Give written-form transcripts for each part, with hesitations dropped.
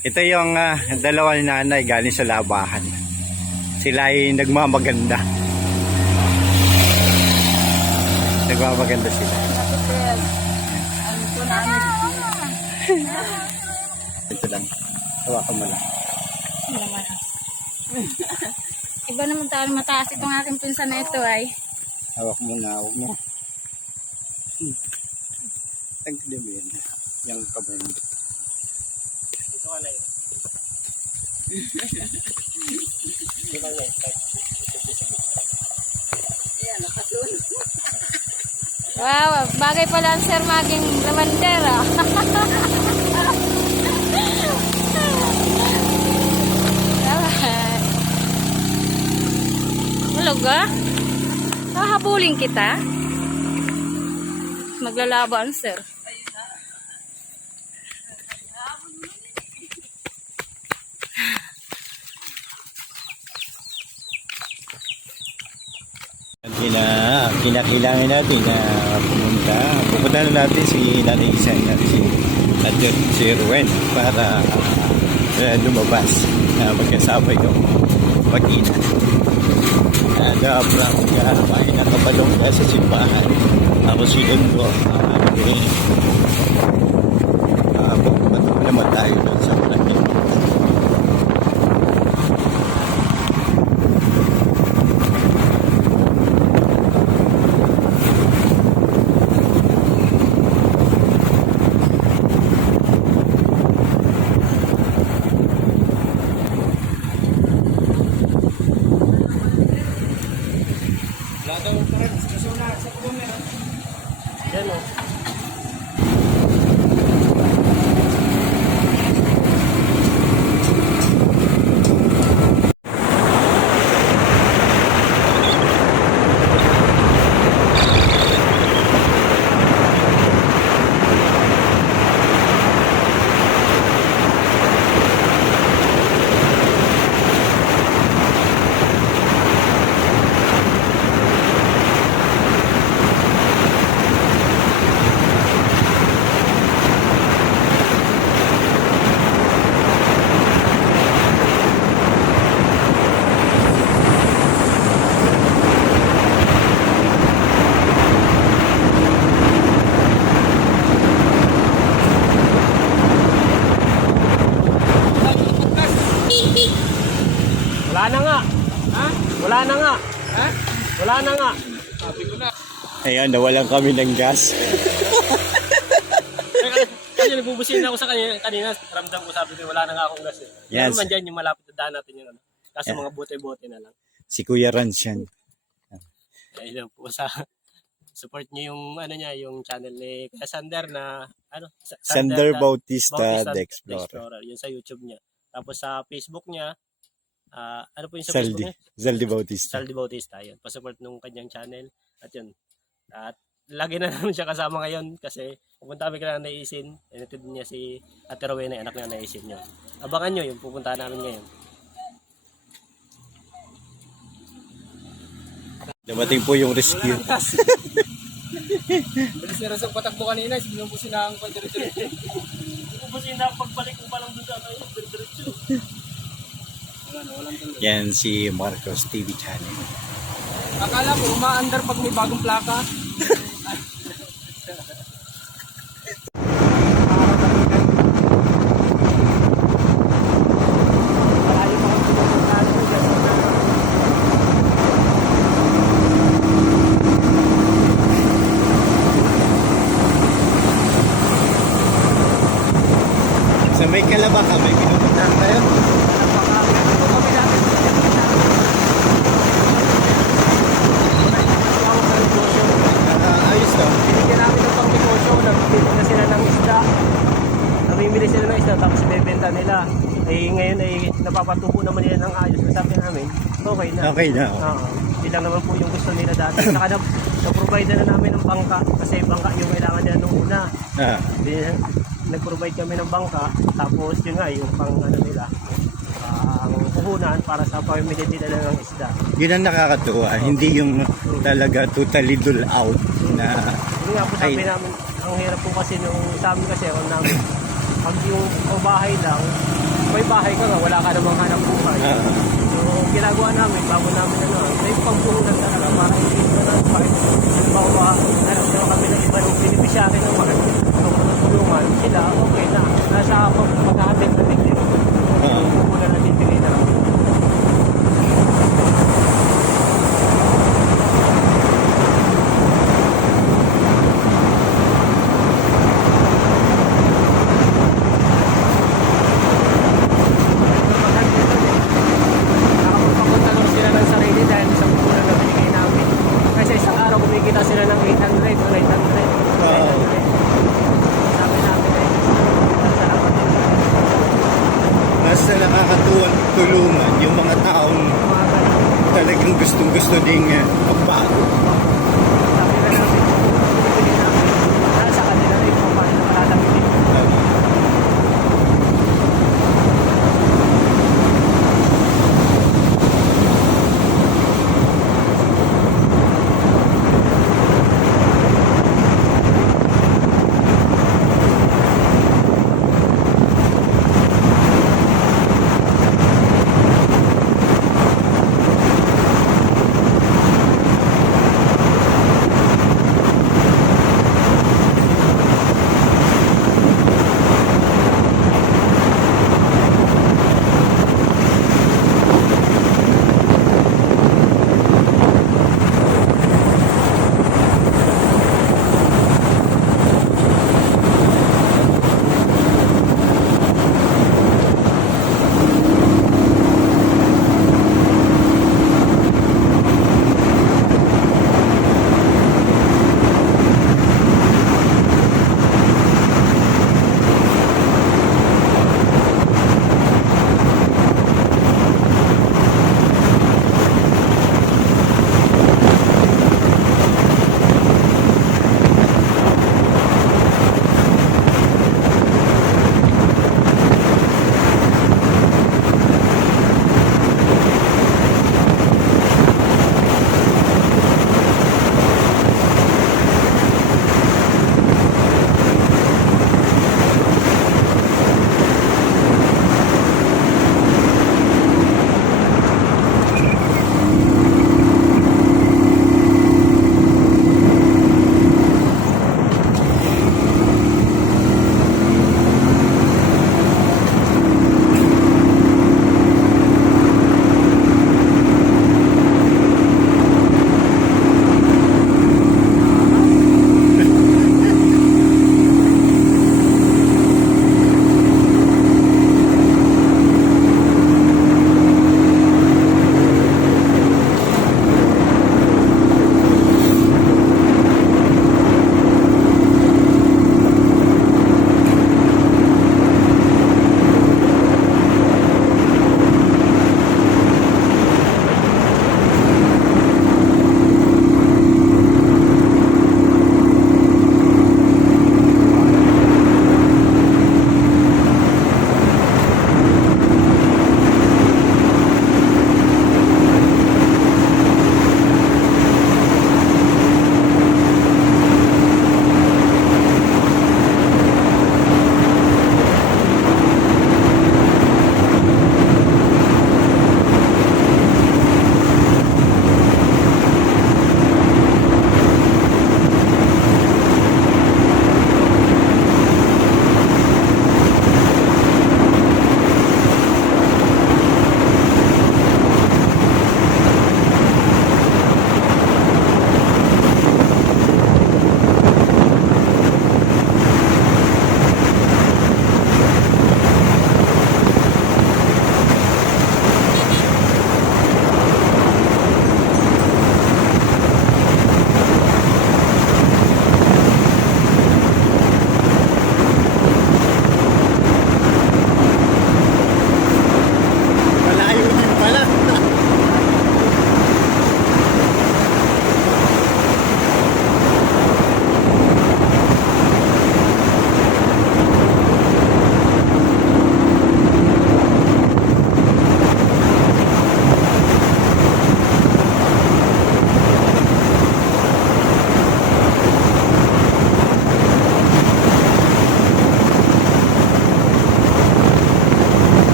Ito yung dalawang nanay galing sa labahan. Sila ay nagmamaganda. Nagmamaganda sila. Ito lang. Hawakan mo lang. Iba naman tayo mataas itong aking pinsan na ito ay. Hawak mo na. Huwag mo. Tagdali mo yun. Yung kamay mo. Dito ka na yun. Dito ka na yun. Ayan, nakasunod. Wow, bagay pala ang sir maging lamandera. Talaga? Hahabulin kita? Maglalaban, sir. Kinakailangan natin na pupunta na natin si Nanay Isa at si Ruwen para lumabas na magkasama yung mag-ina. May nakabalong na sa simbahan. Ako sinundo. Pupunta naman tayo doon sa Malaki. Yan o. Wala na nga. Ha? Wala na nga. Ha? Wala na nga. Sabi ko na. Ayan, nawalan kami ng gas. Kasi nagbubusin ako sa kanina. Ramdam ko, sabi ko wala na nga akong gas eh. Yes. Yan naman dyan yung malapit na daan natin yung ano. Kasi mga bote-bote na lang. Si Kuya Rans yan. Ayun lang po sa support niyo yung ano niya, yung channel ni Kuya Sander na ano, Sander Bautista Bautista the the Explorer. Yun sa YouTube niya. Tapos sa Facebook niya, ano po yung sa Zaldi. Facebook niya? Zaldi Bautista. Saldi Bautista, yun. Pa-support nung kanyang channel. At yun. At lagi na naman siya kasama ngayon kasi pupunta kami kailangan naisin. Inatid niya si Ate Rowena, anak niya naisin yun. Abangan nyo yung pupunta namin ngayon. Dumating po yung rescue. Bilis na rasang patakbo kanina, sinubusin na ang pagdiretso. Sinubusin na ang pagbalik ko palang doon sa ano yung pagdiretso. Yan si Marcos TV channel. Akala ko umaandar pag may bagong plaka. Sa may kalaba ka, may pinupuntahan tayo. Ayos to. Binigyan namin ng pang-negosyo, nagbibili na sila ng isda. Namimili sila ng isda tapos ibebenta nila. Eh ngayon ay napapatubo naman nila ng ayos. Sabi namin, okay na. Okay na. Oo. Hindi lang naman po yung gusto nila dati. Saka na-provide na namin ng bangka kasi bangka yung kailangan nila nung una. Nag-provide kami ng bangka tapos yun nga yung pang ano nila ang puhunan para sa pamimili nila ng isda. Yun ang nakakatuwa. Hindi yung talaga totally dull out na Yun nga po sabi namin, Ang hirap po kasi nung sa amin kasi ako namin, pag yung bahay lang, may bahay ka nga, wala ka namang hanap buhay. So, ginagawa namin, bago namin may pampuhunan talaga, para hindi ka na kahit halimbawa, hanap naman kami ng iba ng binipisyari naman, kung tulungan sila, okay na. Nasa pagkakamit natin din. Pampuhunan natin din na. Nakapagpapunta lang sila ng sarili dahil sa pupunan na binigay namin. Kasi isang araw kumikita sila ng 800 o 900. Sabi namin salamat din. Basta nakakatuwang tulungan yung mga taong Mga ganun. talagang gustong-gusto ding magbago. Sabi na namin, binibili namin. Nasa kanila rin kung paano malalamitin.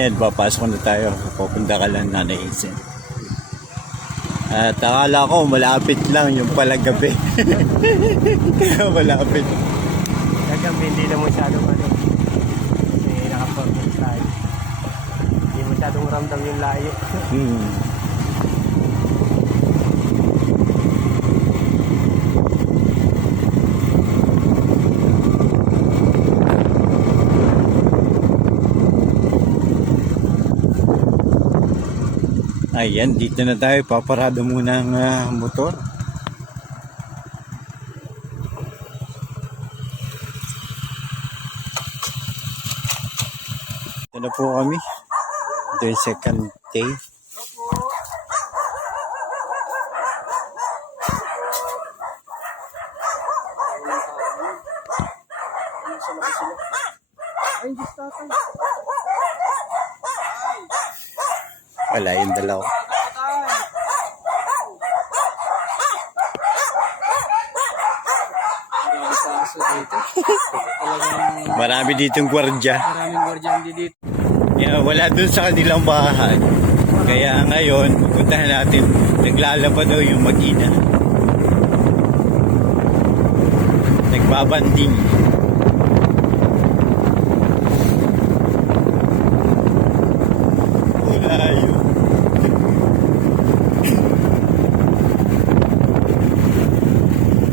Yan, papasok na tayo. Pupunta ka lang Nanay Isen. At akala ko malapit lang yung pala gabi. Kaya malapit. Kagabi, hindi na masyadong ano. Kasi naka-perfect tayo. Hindi masyadong ramdam yung layo. Ayan, dito na tayo. Paparado muna ang motor. Ito na po kami. Ito yung second day. Wala yung dalaw. Marami ditong gwardya. Maraming gwardiyan dito. Yeah, wala dun sa kanilang bahay. Kaya ngayon, pupuntahan natin. Naglalaba daw yung mag-ina. Nagbabanding. Wala yun.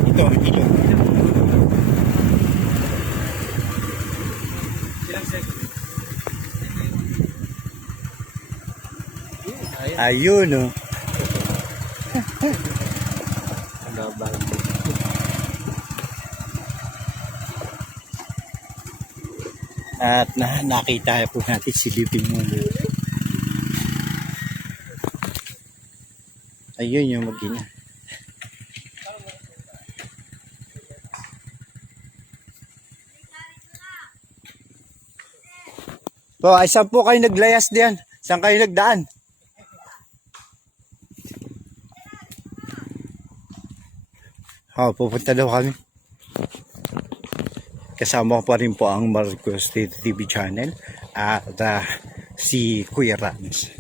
Ito, ilog. Ayun, oh. At nakita po natin silipin mo. Ayun yung mag-ina. Po, ay saan po kayo naglayas diyan? Saan kayo nagdaan? Pupunta daw kami. Kasama ko pa rin po ang Marcos TV channel at si Kuya Rams.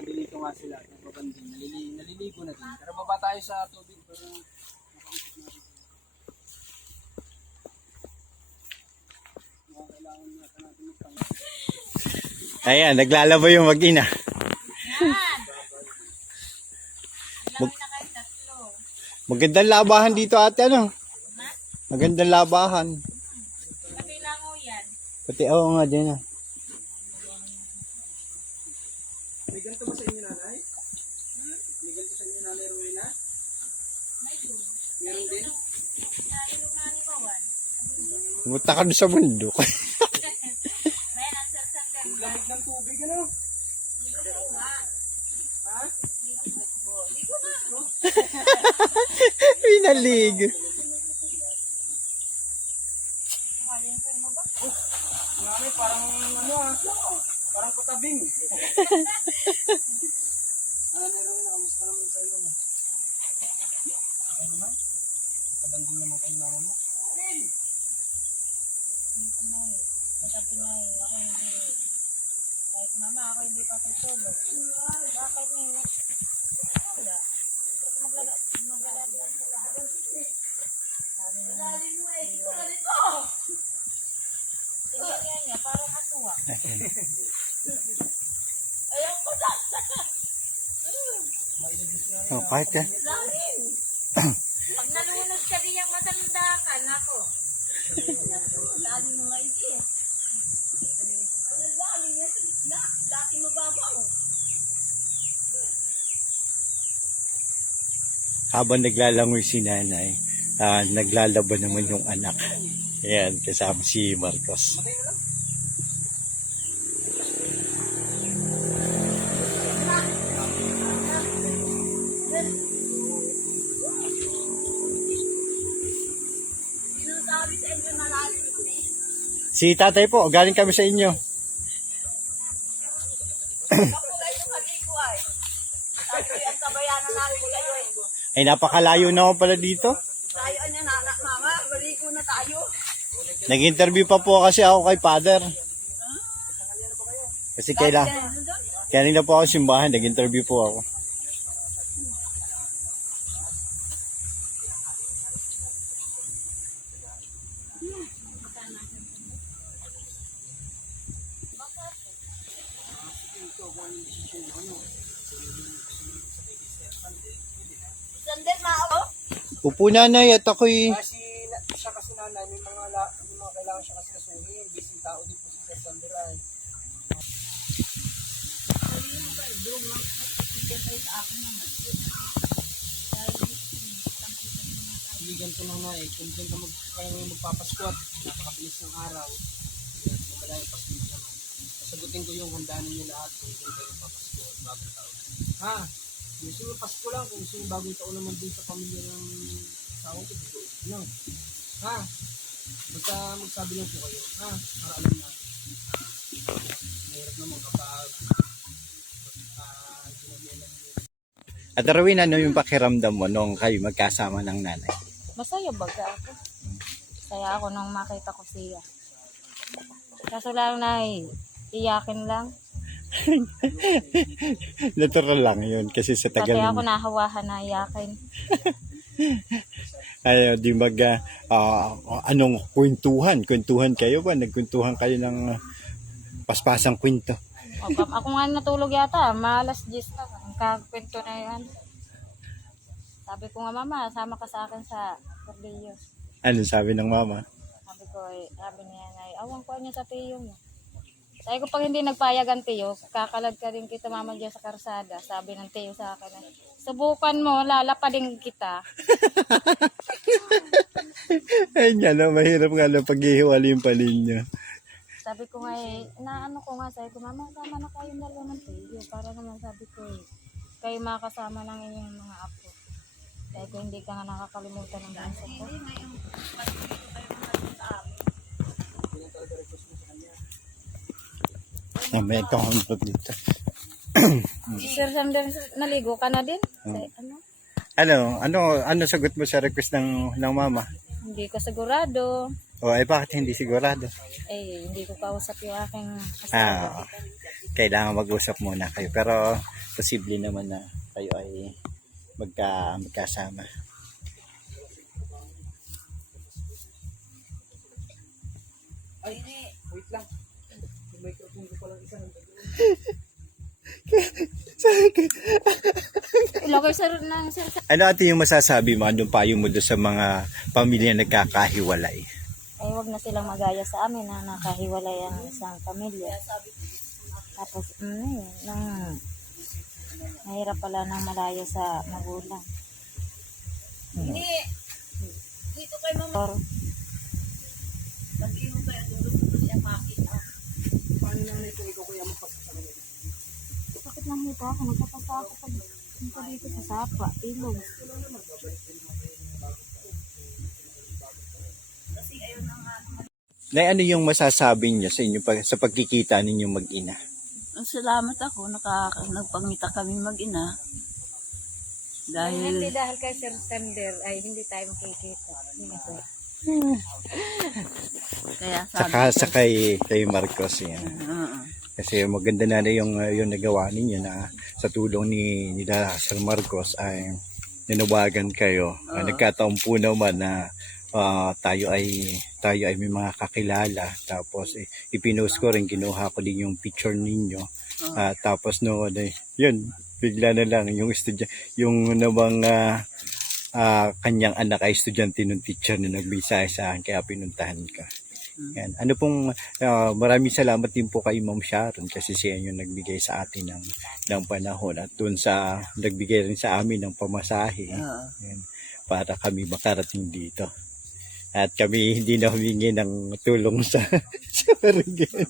Naliligo nga sila, nagbabanding, naliligo na din. Pero baba tayo sa tubig para makausap natin. Kailangan natin magpangit. Ayan, naglalaba yung mag-ina. Magandang labahan dito ate, ano? Magandang labahan. Pati lango yan. Pati ako nga din, ah. May ganito ba sa inyo nanay? May ganito sa inyo nanay Rowena? Meron din? Pumunta ka doon sa bundok. Lamig ng tubig ano? Ha? Pinalig. Nanay parang ano parang kutabing. Nanay Rowena, kamusta naman sa iyo mo? Okay naman? Kabanding naman kayo mama mo? Kahit mama, ako hindi pa tutulog. Bakit niyo? Wala. Maglalaro lang sila. Sabi niya. Tingnan niya, parang aswa. Ayaw ko na. Oh, kahit yan. Pag nalunod ka di yung matanda ka, nako. Lalo mo nga iti. Dati mababaw. Habang naglalangoy si nanay, naglalaba naman yung anak. Ayan, kasama si Marcos. Si tatay po, galing kami sa inyo. Ang kabayanan namin kayo eh. Ay, napakalayo na ako pala dito. Tayo niya na, mama, balik ko na tayo. Nag-interview pa po kasi ako kay Father. Kasi kanina po ako simbahan, nag-interview po ako. Sandal, mao. Upo nanay at ako'y... Siya kasi nanay, may mga kailangan siya kasi kasuhin. Busy tao din po si Sir Sanderay. Hindi ganito lang na eh. Kung dyan ka magpapasquat, napakabilis ng araw. Wala yung pasquat naman. Sasagutin ko yung handa ninyo lahat kung dyan kayo magpapasquat bagong taon. Ha? Kung gusto yung Pasko lang, kung gusto yung bagong taon naman din sa pamilya ng tao ko, ano? Ha? Magsabi lang po kayo. Ha? Para alam na. Mahirap naman kapag ginagalan nyo. At Erwin, ano yung pakiramdam mo nung kayo magkasama ng nanay? Masaya baga ako. Kaya ako nung makita ko siya. Kaso lang na iyakin lang. Natural lang yun kasi sa tagal Kaya ako nahawahan na iyakin. ay di anong kwentuhan kayo ba? Nagkwentuhan kayo ng paspasang kwento. Ako nga natulog yata, malas 10 na. Ang kakwento na yan. Sabi ko nga, mama, sama ka sa akin sa Cordellos. Ano sabi ng mama? Sabi niya, awan ko niya sa tiyo mo. Sabi ko, pag hindi nagpayagan tiyo, kakalag ka rin kita mama dyan sa karsada. Sabi ng tiyo sa akin, subukan mo, lalapadin kita. Ay nga na, mahirap nga na paghihiwalay yung paninyo. Sabi ko nga sabi ko, mama, sama na kayong dalawa ng tiyo. Para naman sabi ko, kayo makakasama ng inyong mga apo. Sabi ko, hindi ka nga nakakalimutan ng bansa ko. May account dito. Sir Sander, naligo ka na din? Ano sagot mo sa request ng mama? Hindi ko sigurado. O ay bakit hindi sigurado? Hindi ko kausap yung aking asawa. Kailangan mag-usap muna kayo. Pero posible naman na kayo ay magkasama. Ay, wait lang. Yung microphone ko palang isa ng Ilagay sir ng sir. Ano ate yung masasabi mo? Anong payo mo doon sa mga pamilya nagkakahiwalay? Wag na silang magaya sa amin na nakahiwalay ang isang pamilya. Tapos, mahirap pala nang malayo sa magulang. Hindi. Dito kay mama. Sabihin mo kaya dulo ko siya makita. Paano nanay kung ikaw kuya magpasa sa kanila? Bakit lang ito ako? Nagpapasa ako pag dito sa sapa, ilog. Nay, ano yung masasabi niyo sa inyo sa pagkikita ninyo mag-ina? Salamat ako, nagpangita kami mag-ina. Hindi Dahil, dahil kay Sir Sander ay hindi tayo makikita. kaya Saka sa kay Marcos yan. Kasi maganda na yung nagawa ninyo na sa tulong ni Sir Marcos ay ninawagan kayo. Nagkataon po naman na tayo ay may mga kakilala, tapos ipinost ko rin, kinuha ko din yung picture ninyo. Tapos yun, bigla na lang yung namang kanyang anak ay estudyante ng teacher na nagbisaya sa akin, kaya pinuntahan ko. Yan. Ano pong maraming salamat din po kay Ma'am Sharon kasi siya yung nagbigay sa atin ng panahon at doon nagbigay rin sa amin ng pamasahe. Yan, para kami makarating dito. At kami hindi na humingi ng tulong sa barangay.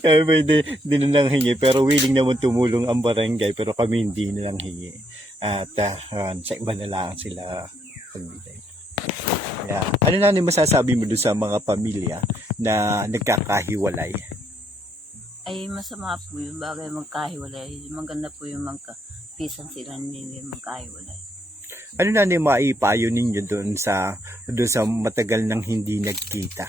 Kami hindi na lang hingi, pero willing naman tumulong ang barangay, pero kami hindi na lang hingi. At sa iba na lang sila pagbigay. Yeah. Ano na masasabi mo doon sa mga pamilya na nagkakahiwalay? Ay masama po yung bagay magkahiwalay. Maganda po yung magkapisan sila hindi magkahiwalay. Ano na ni maipayo ninyo doon sa matagal nang hindi nagkita?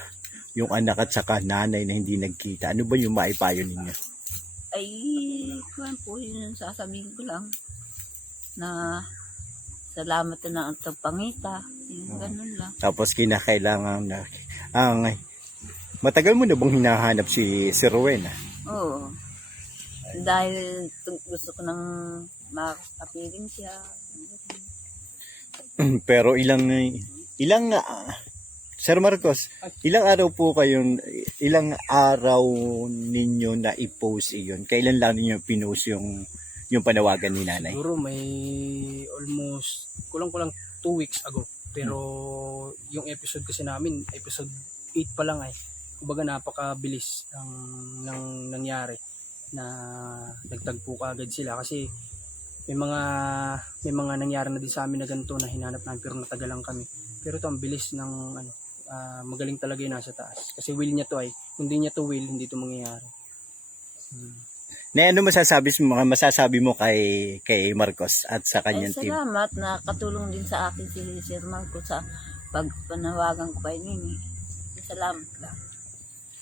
Yung anak at saka nanay na hindi nagkita. Ano ba yung maipayo ninyo? Ay, kuwan po yun yung sasabihin ko lang na salamat na ang pangita. Yung ganun lang. Tapos kinakailangan na matagal mo na bang hinahanap si Rowena? Oo. Dahil gusto ko nang makapiling siya. Pero Sir Marcos, ilang araw ninyo na i-post iyon? Kailan lang ninyo pinost yung panawagan ni nanay? Siguro may almost kulang-kulang 2 weeks ago. Pero yung episode kasi namin, episode 8 pa lang kumbaga napakabilis ng nangyari na nagtagpo kaagad sila kasi may mga nangyari na din sa amin na ganito na hinanap namin pero natagalan kami. Pero ito ang bilis ng magaling talaga yung nasa taas. Kasi will niya to kung hindi niya to will, hindi to mangyayari. Na ano masasabi mo kay Marcos at sa kanyang team? Salamat na katulong din sa akin si Sir Marco sa pagpanawagan ko kay Nini. Salamat lang.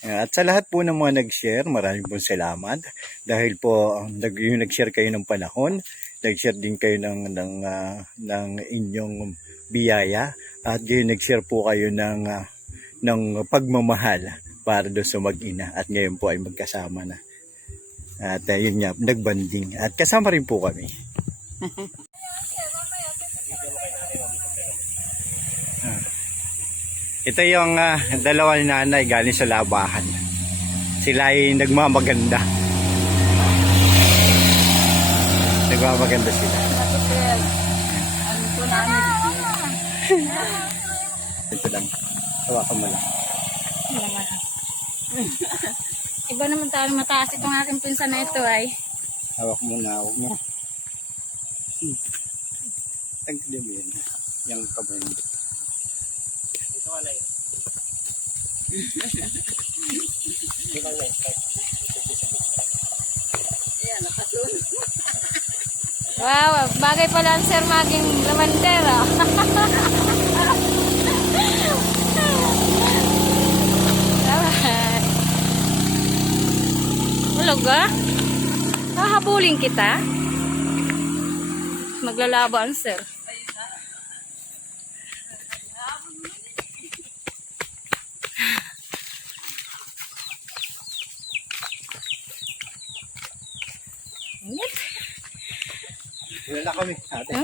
At sa lahat po ng mga nag-share, maraming pong salamat. Dahil po yung nag-share kayo ng panahon, nag-share din kayo ng inyong biyaya, at ngayon nag-share po kayo ng pagmamahal para doon sa mag-ina. At ngayon po ay magkasama na. At yun nga, nagbanding. At kasama rin po kami. Ito yung dalawa ni nanay galing sa labahan. Sila ay nagmamaganda. Nagmamaganda sila. Ano po namin? Ito lang. Hawakan mo lang. Iba naman tayo mataas itong aking pinsan na ito Hawak mo na. Hawak mo. Tagli mo yun. Yung kamay mo. Ito ka lang. Wow, bagay pala ang sir maging lamandera. Talaga? Hahabulin kita? Maglalaba ang sir. Init. Wala na kami. Ate.